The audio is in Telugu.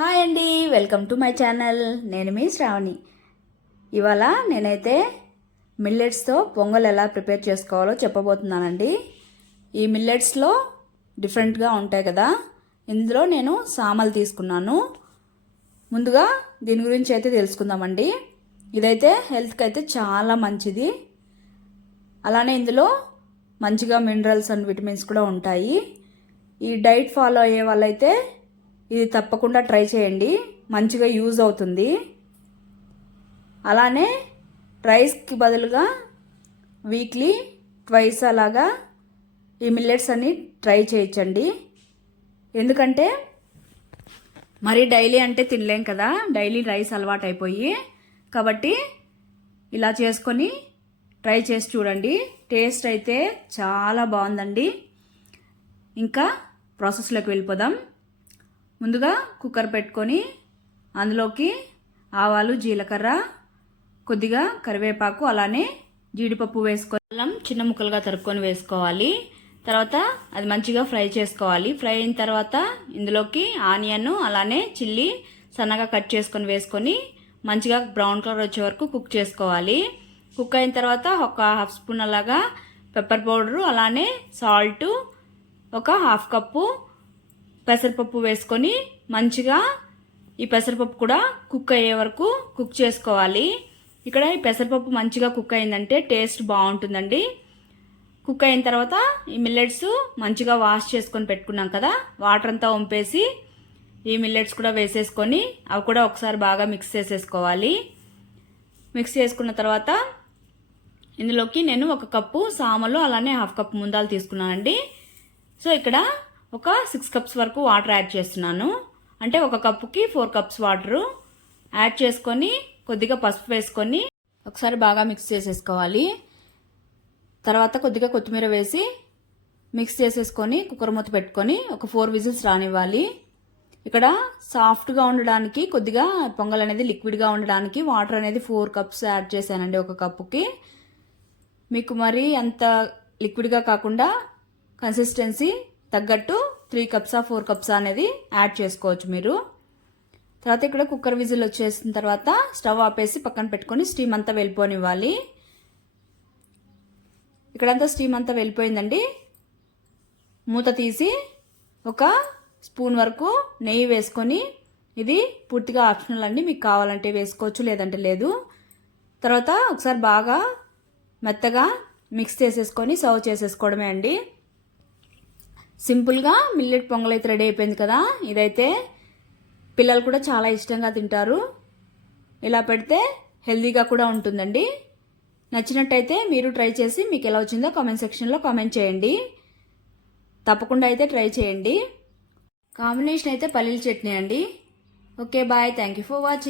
హాయ్ అండి, వెల్కమ్ టు మై ఛానల్. నేను మీ శ్రావణి. ఇవాళ నేనైతే మిల్లెట్స్తో పొంగల్ ఎలా ప్రిపేర్ చేసుకోవాలో చెప్పబోతున్నానండి. ఈ మిల్లెట్స్లో డిఫరెంట్గా ఉంటాయి కదా, ఇందులో నేను సామలు తీసుకున్నాను. ముందుగా దీని గురించి అయితే తెలుసుకుందామండి. ఇదైతే హెల్త్కి అయితే చాలా మంచిది. అలానే ఇందులో మంచిగా మినరల్స్ అండ్ విటమిన్స్ కూడా ఉంటాయి. ఈ డైట్ ఫాలో అయ్యే వాళ్ళైతే ఇది తప్పకుండా ట్రై చేయండి, మంచిగా యూజ్ అవుతుంది. అలానే రైస్కి బదులుగా వీక్లీ ట్వైస్ అలాగా ఈ మిల్లెట్స్ అన్ని ట్రై చేయొచ్చండి. ఎందుకంటే మరి డైలీ అంటే తినలేం కదా, డైలీ రైస్ అలవాటు అయిపోయి. కాబట్టి ఇలా చేసుకొని ట్రై చేసి చూడండి. టేస్ట్ అయితే చాలా బాగుందండి. ఇంకా ప్రాసెస్లోకి వెళ్ళిపోదాం. ముందుగా కుక్కర్ పెట్టుకొని అందులోకి ఆవాలు, జీలకర్ర, కొద్దిగా కరివేపాకు, అలానే జీడిపప్పు వేసుకొని అల్లం చిన్న ముక్కలుగా తరుక్కొని వేసుకోవాలి. తర్వాత అది మంచిగా ఫ్రై చేసుకోవాలి. ఫ్రై అయిన తర్వాత ఇందులోకి ఆనియన్, అలానే చిల్లీ సన్నగా కట్ చేసుకొని వేసుకొని మంచిగా బ్రౌన్ కలర్ వచ్చే వరకు కుక్ చేసుకోవాలి. కుక్ అయిన తర్వాత ఒక హాఫ్ స్పూన్ అలాగా పెప్పర్ పౌడరు, అలానే సాల్ట్, ఒక హాఫ్ కప్పు పెసరపప్పు వేసుకొని మంచిగా ఈ పెసరపప్పు కూడా కుక్ అయ్యే వరకు కుక్ చేసుకోవాలి. ఇక్కడ ఈ పెసరపప్పు మంచిగా కుక్ అయిందంటే టేస్ట్ బాగుంటుందండి. కుక్ అయిన తర్వాత ఈ మిల్లెట్స్ మంచిగా వాష్ చేసుకొని పెట్టుకున్నాం కదా, వాటర్ అంతా వంపేసి ఈ మిల్లెట్స్ కూడా వేసేసుకొని అవి కూడా ఒకసారి బాగా మిక్స్ చేసేసుకోవాలి. మిక్స్ చేసుకున్న తర్వాత ఇందులోకి నేను ఒక కప్పు సామలు, అలానే హాఫ్ కప్పు ముందాలు తీసుకున్నానండి. సో ఇక్కడ ఒక 6 కప్స్ వరకు వాటర్ యాడ్ చేస్తున్నాను. అంటే ఒక కప్పుకి 4 కప్స్ వాటరు యాడ్ చేసుకొని కొద్దిగా పసుపు వేసుకొని ఒకసారి బాగా మిక్స్ చేసేసుకోవాలి. తర్వాత కొద్దిగా కొత్తిమీర వేసి మిక్స్ చేసేసుకొని కుక్కర్ మూత పెట్టుకొని ఒక 4 విజిల్స్ రానివ్వాలి. ఇక్కడ సాఫ్ట్గా ఉండడానికి, కొద్దిగా పొంగల్ అనేది లిక్విడ్గా ఉండడానికి వాటర్ అనేది 4 కప్స్ యాడ్ చేశానండి ఒక కప్పుకి. మీకు మరి అంత లిక్విడ్గా కాకుండా కన్సిస్టెన్సీ తగ్గట్టు 3 కప్స్ 4 కప్స్ అనేది యాడ్ చేసుకోవచ్చు మీరు. తర్వాత ఇక్కడ కుక్కర్ విజిల్ వచ్చేసిన తర్వాత స్టవ్ ఆపేసి పక్కన పెట్టుకొని స్టీమ్ అంతా వెళ్ళిపోనివ్వాలి. ఇక్కడంతా స్టీమ్ అంతా వెళ్ళిపోయిందండి. మూత తీసి ఒక స్పూన్ వరకు నెయ్యి వేసుకొని, ఇది పూర్తిగా ఆప్షనల్ అండి, మీకు కావాలంటే వేసుకోవచ్చు లేదంటే లేదు. తర్వాత ఒకసారి బాగా మెత్తగా మిక్స్ చేసేసుకొని సర్వ్ చేసేసుకోవడమే అండి. సింపుల్గా మిల్లెట్ పొంగల్ అయితే రెడీ అయిపోయింది కదా. ఇదైతే పిల్లలు కూడా చాలా ఇష్టంగా తింటారు. ఇలా పెడితే హెల్తీగా కూడా ఉంటుందండి. నచ్చినట్టయితే మీరు ట్రై చేసి మీకు ఎలా వచ్చిందో కామెంట్ సెక్షన్లో కామెంట్ చేయండి. తప్పకుండా అయితే ట్రై చేయండి. కాంబినేషన్ అయితే పల్లీల చట్నీ అండి. Okay, bye. Thank you for watching.